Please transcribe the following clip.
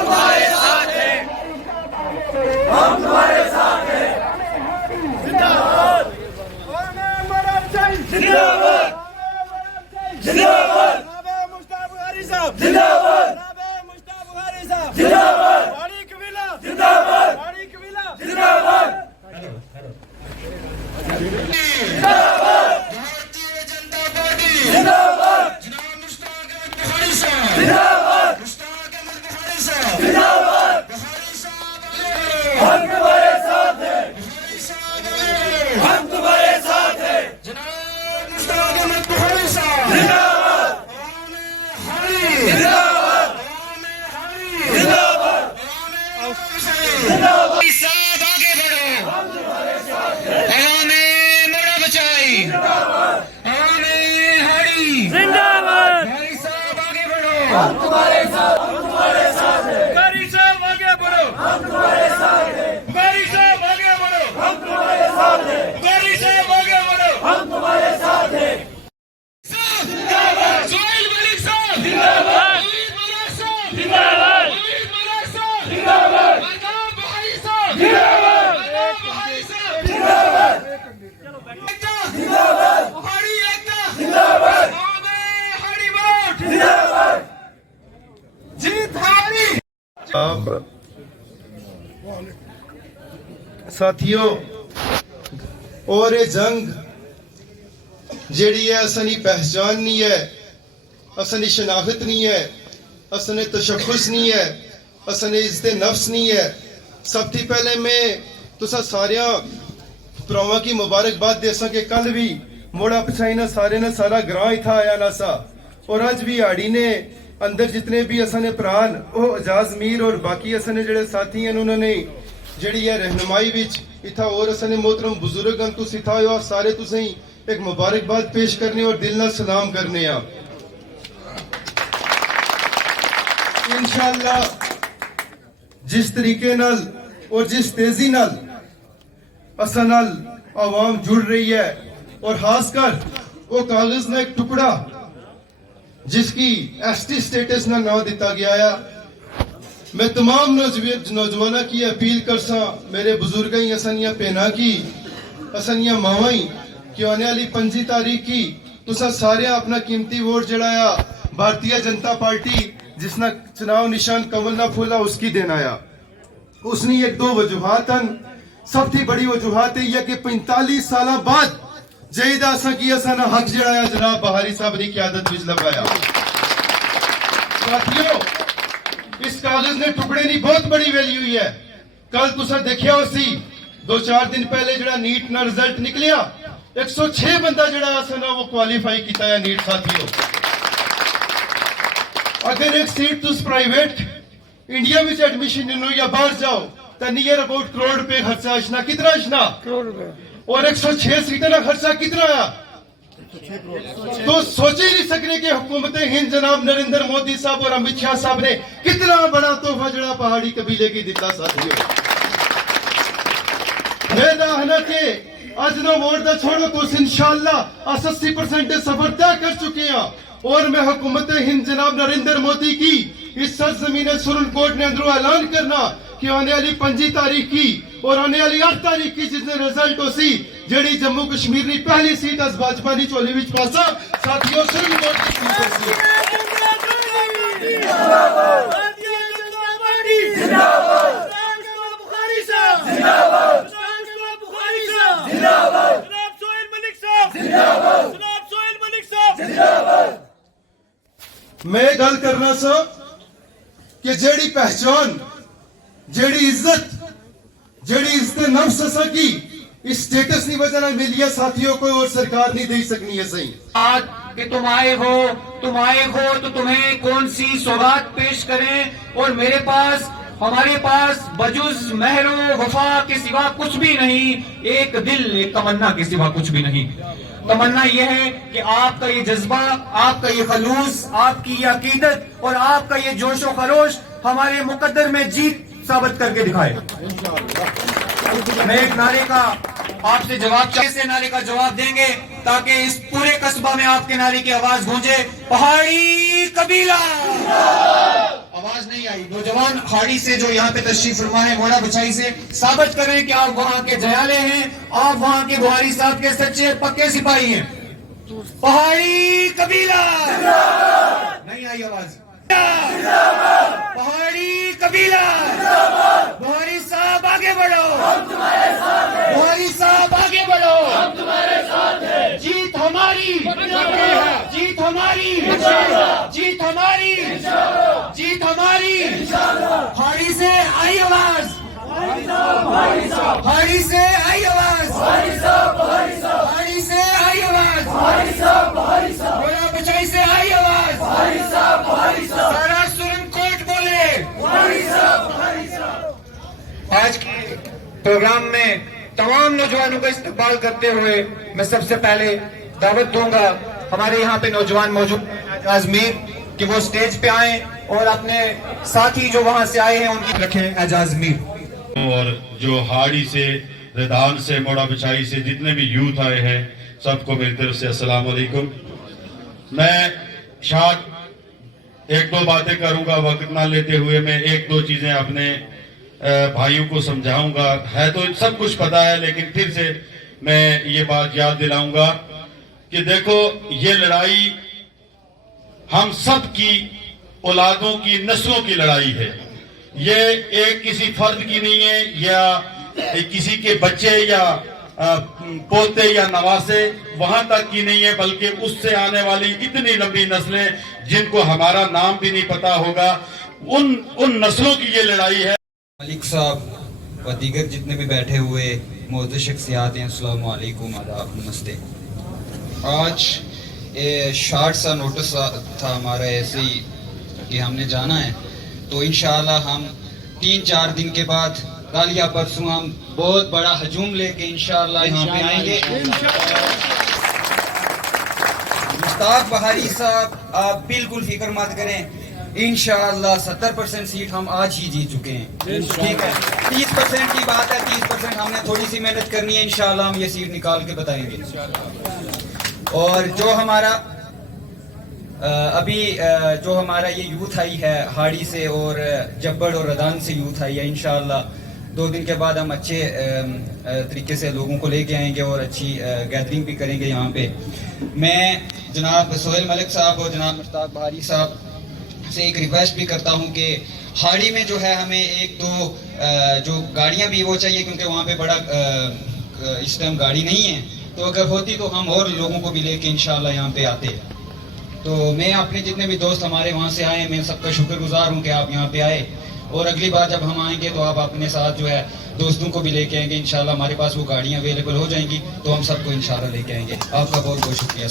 तुम्हारे साथ हैं, हम तुम्हारे साथ हैं। जिंदाबाद जिंदाबाद जिंदाबाद मुश्ताक बुखारी साहब जिंदाबाद मुश्ताक बुखारी साहब जिंदाबाद वाड़ी कबीला जिंदाबाद वाड़ी कबीला जिंदाबाद भारतीय जनता पार्टी जिंदाबाद जनाब मुश्ताक बुखारी साहब जिंदाबाद मुश्ताक बुखारी साहब जिंदाबाद बुखारी साहब हम तुम्हारे साथ हैं, बुखारी साहब हम तुम्हारे साथ हैं। जनाब मुश्ताक बुखारी साहब जिंदाबाद जिंदाबाद जिंदाबाद जिंदाबाद साहब आगे बढ़ो, आवाम मोड़ा बचाई, आवाम हारी जिंदाबाद भाई साहब आगे बढ़ो, हम तुम्हारे साथ हैं, बुखारी साहब आगे बढ़ो, हम तुम्हारे साथ हैं, बुखारी साहब आगे बढ़ो, हम तुम्हारे साथ हैं, बुखारी साहब आगे बढ़ो। हम तुम्हारे साथ हैं। सोहेल मलिक साहब जिंदाबाद उम्मीद मलिक साहब जिंदाबाद उम्मीद मलिक साहब जिंदाबाद मरदाम बुखारी साहब जिंदाबाद मरदाम बुखारी साहब जिंदाबाद जिंदाबाद बुखारी एकता जिंदाबाद आवाम हारी वोट जिंदाबाद जीत हमारी। साथियों और ये जंग जेड़ी है असनी पहचान नहीं है, असनी शनाख्त नहीं है, असने तशख्खुस नहीं है, असने इज्जत नफ्स नहीं है। सब थी पहले मैं तुसा सारिया भरावां की मुबारकबाद देसा कि कल भी मोड़ा पछाई ना सारे ना सारा ग्रां ही था आया ना सा, और अज भी हाड़ी ने अंदर जितने भी असने प्राण वो एजाज मीर और बाकी असने जेड़े साथी हैं उन्होंने जेड़ी है रहनुमाई विच इथा और असने मोहतरम बुजुर्ग तुस इथा हो सारे तुसें एक मुबारकबाद पेश करने और दिल ना सलाम करने आ। इंशाअल्लाह जिस तरीके नाल और जिस तेजी नाल असा नाल आवाम जुड़ रही है और खासकर वो कागज ना एक टुकड़ा जिसकी एसटी स्टेटस ना नाम दिता गया है, मैं तमाम नौजवानों की अपील करसा, मेरे बुजुर्ग असनिया पेना की असनिया मावाई कि आने वाली 25 तारीख की तुसा सारे अपना कीमती वोट जड़ाया भारतीय जनता पार्टी जिसना चुनाव निशान कमल ना फूला उसकी देना आया। उसने एक दो वजूहात सब थी बड़ी वजूहात है कि 45 साल बाद जईदा असा की असा हक जड़ाया जनाब बहारी साहब की क्यादत विच लगाया। साथियों इस कागज ने टुकड़े की बहुत बड़ी वैल्यू है। कल तुसा देखिया उसी 2-4 दिन पहले जड़ा नीट ना रिजल्ट निकलिया 106 बंदा जड़ा असा वो क्वालीफाई किया है नीट। साथियों अगर एक सीट तुस प्राइवेट इंडिया में एडमिशन लो या बाहर जाओ तो नियर अबाउट करोड़ रुपए खर्चा अशना कितना अशना और 106 सीटें का खर्चा कितना आया तो सोच ही नहीं सकने कि हुकूमत हिंद जनाब नरेंद्र मोदी साहब और अमित शाह साहब ने कितना बड़ा तोहफा जड़ा पहाड़ी कबीले की दिता। साथियों मैं ना के आज ना वोट दा छोड़ो तो इंशाअल्लाह 80% सफर तय कर चुके हैं और मैं हुकूमत हिंद जनाब नरेंद्र मोदी की इस सरजमीन सुरनकोट ने अंदर ऐलान करना कि आने वाली 25 तारीख की और आने वाली 8 तारीख की जिसने रिजल्ट हो सी जेड़ी जम्मू कश्मीर की पहली सीट अस भाजपा की झोली विच पासा। साथियों सुरनकोट की सीट होसी। जिंदाबाद जिंदाबाद बुखारी साहब जिंदाबाद बुखारी साहब जिंदाबाद जनाब सोहेल मलिक साहब जिंदाबाद जनाब सोहेल मलिक साहब जिंदाबाद मैं गल करना सा कि जेड़ी पहचान जेड़ी इज्जत नफ्स असा की इस स्टेटस की वजह से मिली है साथियों को और सरकार नहीं दे सकनी है। सही आज कि तुम आए हो तो तुम्हें कौन सी सौगात पेश करें, और मेरे पास हमारे पास बजुज महरो वफा के सिवा कुछ भी नहीं, एक दिल एक तमन्ना के सिवा कुछ भी नहीं। तमन्ना यह है कि आपका ये जज्बा, आपका ये खलूस, आपकी ये अकीदत और आपका ये जोश और खरोश हमारे मुकद्दर में जीत साबित करके दिखाए। मैं एक नारे का आपसे जवाब कैसे नारे का जवाब देंगे ताकि इस पूरे कस्बा में आपके नारे की आवाज गूंजे, पहाड़ी कबीला آواز نہیں آئی. نوجوان ہاڑی سے جو یہاں پہ تشریف فرما ہے موڑا بچائی سے ثابت کریں کہ آپ وہاں کے جیالے ہیں, آپ وہاں کے بخاری صاحب کے سچے پکے سپاہی ہیں. پہاڑی قبیلہ نہیں آئی آواز. پہاڑی قبیلہ بخاری صاحب آگے بڑھو, بخاری صاحب آگے بڑھو. جیت ہماری, جیت ہماری, جیت ہماری, جیت ہماری. ہاڑی سے آئی آواز, ہاڑی سے آئی آواز, ہاڑی سے آئی آواز, مولا بچائی سے آئی آواز. سارا سرن کوٹ بولے. آج کے پروگرام میں تمام نوجوانوں کا استقبال کرتے ہوئے میں سب سے پہلے دعوت دوں گا ہمارے یہاں پہ نوجوان موجود ہیں اعجاز میر کہ وہ سٹیج پہ آئیں اور اپنے ساتھی جو وہاں سے آئے ہیں ان کی رکھیں. اعجاز میر. اور جو ہاڑی سے, ریدان سے, موڑا بچائی سے جتنے بھی یوتھ آئے ہیں سب کو میری طرف سے السلام علیکم. میں شاید ایک دو باتیں کروں گا, وقت نہ لیتے ہوئے میں ایک دو چیزیں اپنے بھائیوں کو سمجھاؤں گا. ہے تو سب کچھ پتا ہے لیکن پھر سے میں یہ بات یاد دلاؤں گا کہ دیکھو یہ لڑائی ہم سب کی اولادوں کی, نسلوں کی لڑائی ہے. یہ ایک کسی فرد کی نہیں ہے یا کسی کے بچے یا پوتے یا نواسے وہاں تک کی نہیں ہے, بلکہ اس سے آنے والی اتنی لمبی نسلیں جن کو ہمارا نام بھی نہیں پتا ہوگا, ان نسلوں کی یہ لڑائی ہے. ملک صاحب و دیگر جتنے بھی بیٹھے ہوئے معزز شخصیات ہیں, السلام علیکم, آداب, نمستے. آج شارٹ سا نوٹس تھا ہمارا ایسے ہی کہ ہم نے جانا ہے, تو انشاءاللہ ہم 3-4 دن کے بعد کل یا پرسوں ہم بہت بڑا ہجوم لے کے انشاءاللہ یہاں پہ آئیں گے. مشتاق بہاری صاحب آپ بالکل فکر مت کریں, انشاءاللہ 70% سیٹ ہم آج ہی جیت چکے ہیں. ٹھیک ہے, 30% کی بات ہے, 30% ہم نے تھوڑی سی محنت کرنی ہے, انشاءاللہ ہم یہ سیٹ نکال کے بتائیں گے. اور جو ہمارا ابھی جو ہمارا یہ یوتھ آئی ہے ہاڑی سے اور جبڑ اور ردان سے یوتھ آئی ہے, انشاءاللہ 2 دن کے بعد ہم اچھے طریقے سے لوگوں کو لے کے آئیں گے اور اچھی گیدرنگ بھی کریں گے یہاں پہ. میں جناب سہیل ملک صاحب اور جناب مشتاق بہاری صاحب سے ایک ریکویسٹ بھی کرتا ہوں کہ ہاڑی میں جو ہے ہمیں 1-2 جو گاڑیاں بھی وہ چاہیے, کیونکہ وہاں پہ بڑا اس ٹائم گاڑی نہیں ہے, تو اگر ہوتی تو ہم اور لوگوں کو بھی لے کے انشاءاللہ یہاں پہ آتے. تو میں اپنے جتنے بھی دوست ہمارے وہاں سے آئے, میں سب کا شکر گزار ہوں کہ آپ یہاں پہ آئے, اور اگلی بار جب ہم آئیں گے تو آپ اپنے ساتھ جو ہے دوستوں کو بھی لے کے آئیں گے. انشاءاللہ ہمارے پاس وہ گاڑیاں اویلیبل ہو جائیں گی تو ہم سب کو انشاءاللہ لے کے آئیں گے. آپ کا بہت بہت شکریہ.